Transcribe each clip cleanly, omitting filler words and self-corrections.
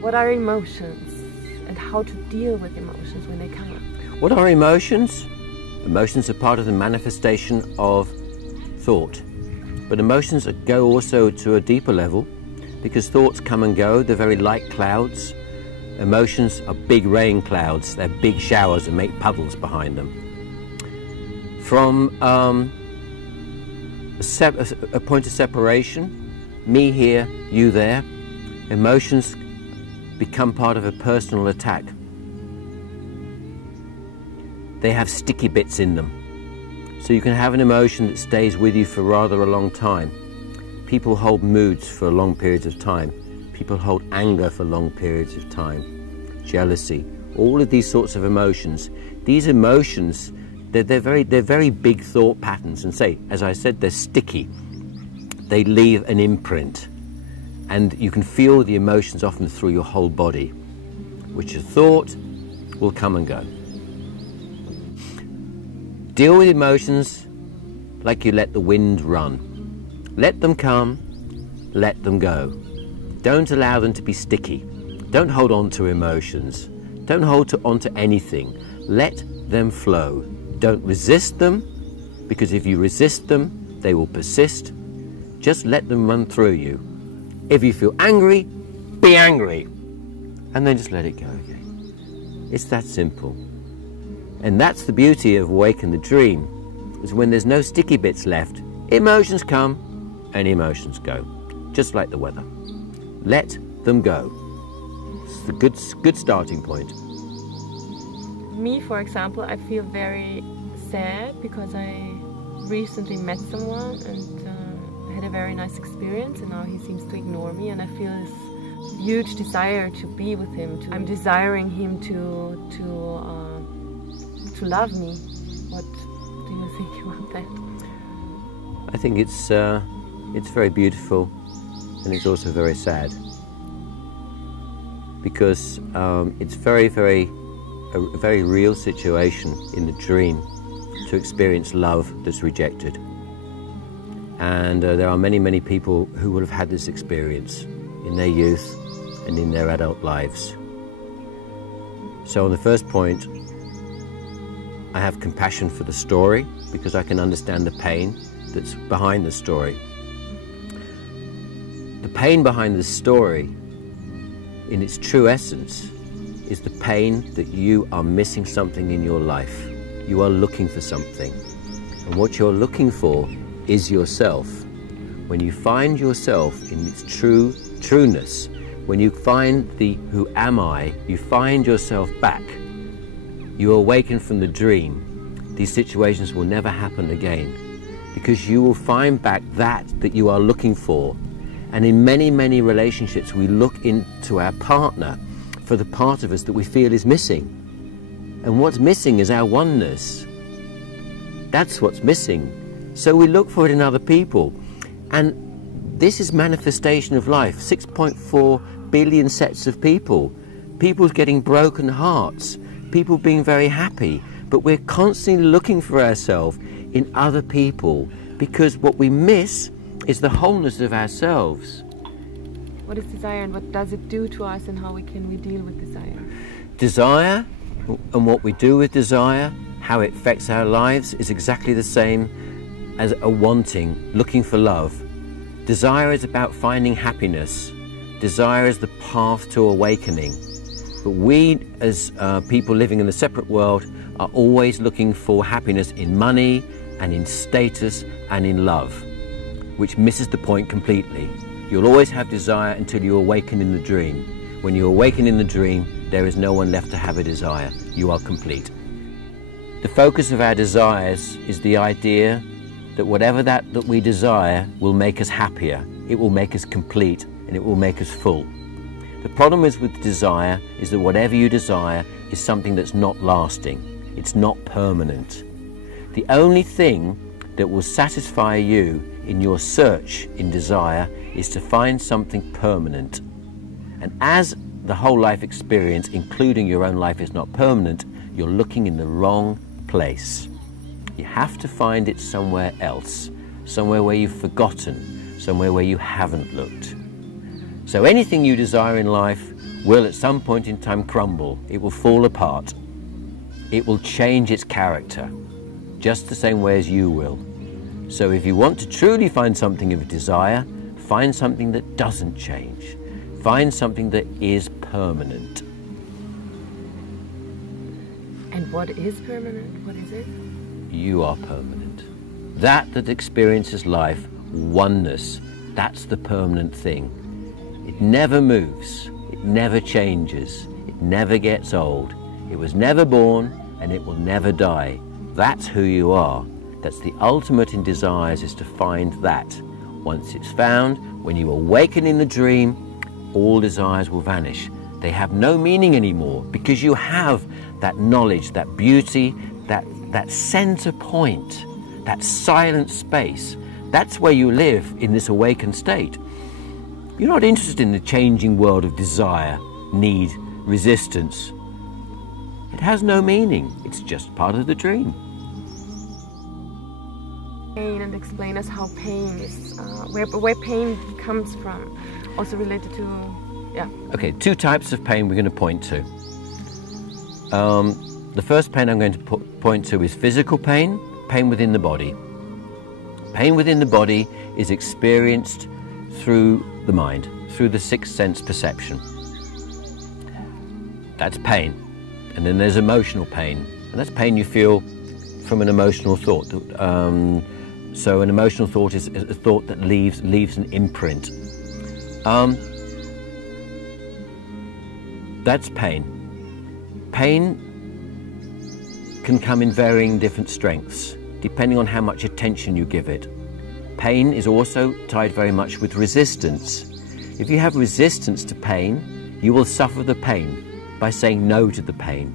What are emotions and how to deal with emotions when they come up? What are emotions? Emotions are part of the manifestation of thought. But emotions go also to a deeper level, because thoughts come and go. They're very light clouds. Emotions are big rain clouds. They're big showers that make puddles behind them. From a point of separation, me here, you there, emotions become part of a personal attack. They have sticky bits in them. So you can have an emotion that stays with you for rather a long time. People hold moods for long periods of time. People hold anger for long periods of time. Jealousy, all of these sorts of emotions. These emotions, they're very big thought patterns, and as I said, they're sticky. They leave an imprint. And you can feel the emotions often through your whole body, which a thought will come and go. Deal with emotions like you let the wind run. Let them come, let them go. Don't allow them to be sticky. Don't hold on to emotions. Don't hold on to anything. Let them flow. Don't resist them, because if you resist them, they will persist. Just let them run through you. If you feel angry, be angry. And then just let it go again. It's that simple. And that's the beauty of Awaken the Dream, is when there's no sticky bits left, emotions come and emotions go, just like the weather. Let them go. It's the good starting point. Me, for example, I feel very sad because I recently met someone and had a very nice experience, and now he seems to ignore me, and I feel this huge desire to be with him. I'm desiring him to love me. What do you think about that? I think it's very beautiful, and it's also very sad, because it's a very real situation in the dream to experience love that's rejected. And there are many people who would have had this experience in their youth and in their adult lives. So on the first point, I have compassion for the story, because I can understand the pain that's behind the story. The pain behind the story, in its true essence, is the pain that you are missing something in your life. You are looking for something. And what you're looking for is yourself. When you find yourself in its trueness, when you find the who am I, you find yourself back. You awaken from the dream. These situations will never happen again, because you will find back that you are looking for. And in many relationships, we look into our partner for the part of us that we feel is missing. And what's missing is our oneness. That's what's missing. So we look for it in other people. And this is manifestation of life. 6.4 billion sets of people. People getting broken hearts. People being very happy. But we're constantly looking for ourselves in other people, because what we miss is the wholeness of ourselves. What is desire, and what does it do to us, and how can we deal with desire? Desire, and what we do with desire, how it affects our lives, is exactly the same as a wanting, looking for love. Desire is about finding happiness. Desire is the path to awakening. But we, as people living in the separate world, are always looking for happiness in money and in status and in love, which misses the point completely. You'll always have desire until you awaken in the dream. When you awaken in the dream, there is no one left to have a desire. You are complete. The focus of our desires is the idea that whatever that we desire will make us happier. It will make us complete, and it will make us full. The problem is with desire is that whatever you desire is something that's not lasting. It's not permanent. The only thing that will satisfy you in your search in desire is to find something permanent. And as the whole life experience, including your own life, is not permanent, you're looking in the wrong place. You have to find it somewhere else, somewhere where you've forgotten, somewhere where you haven't looked. So anything you desire in life will at some point in time crumble. It will fall apart. It will change its character, just the same way as you will. So if you want to truly find something of desire, find something that doesn't change. Find something that is permanent. And what is permanent? What is it? You are permanent. That experiences life, oneness, that's the permanent thing. It never moves. It never changes. It never gets old. It was never born and it will never die. That's who you are. That's the ultimate in desires, is to find that. Once it's found, when you awaken in the dream, all desires will vanish. They have no meaning anymore because you have that knowledge, that beauty, that center point, that silent space. That's where you live in this awakened state. You're not interested in the changing world of desire, need, resistance. It has no meaning. It's just part of the dream. Pain, and explain us how pain is, where pain comes from, also related to, yeah. Okay, two types of pain we're going to point to. The first pain I'm going to point to is physical pain, pain within the body. Pain within the body is experienced through the mind, through the sixth sense perception. That's pain. And then there's emotional pain, and that's pain you feel from an emotional thought. So an emotional thought is a thought that leaves an imprint. That's pain. Pain can come in varying different strengths, depending on how much attention you give it. Pain is also tied very much with resistance. If you have resistance to pain, you will suffer the pain by saying no to the pain.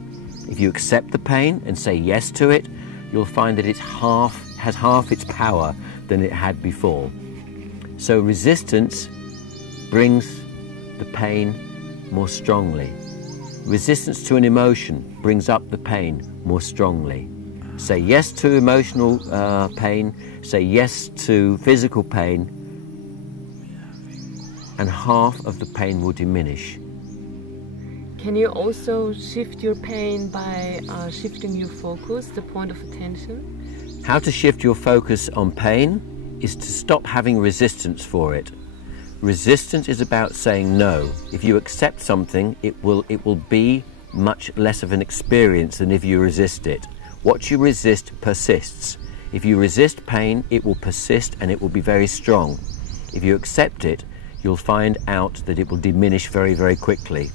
If you accept the pain and say yes to it, you'll find that it has half its power than it had before. So resistance brings the pain more strongly. Resistance to an emotion brings up the pain more strongly. Say yes to emotional pain, say yes to physical pain, and half of the pain will diminish. Can you also shift your pain by shifting your focus, the point of attention? How to shift your focus on pain is to stop having resistance for it. Resistance is about saying no. If you accept something, it will be much less of an experience than if you resist it. What you resist persists. If you resist pain, it will persist and it will be very strong. If you accept it, you'll find out that it will diminish very, very quickly.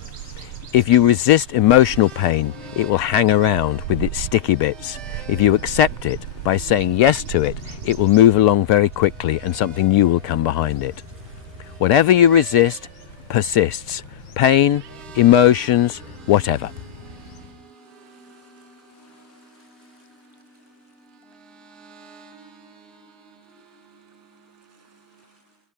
If you resist emotional pain, it will hang around with its sticky bits. If you accept it by saying yes to it, it will move along very quickly and something new will come behind it. Whatever you resist persists. Pain, emotions, whatever.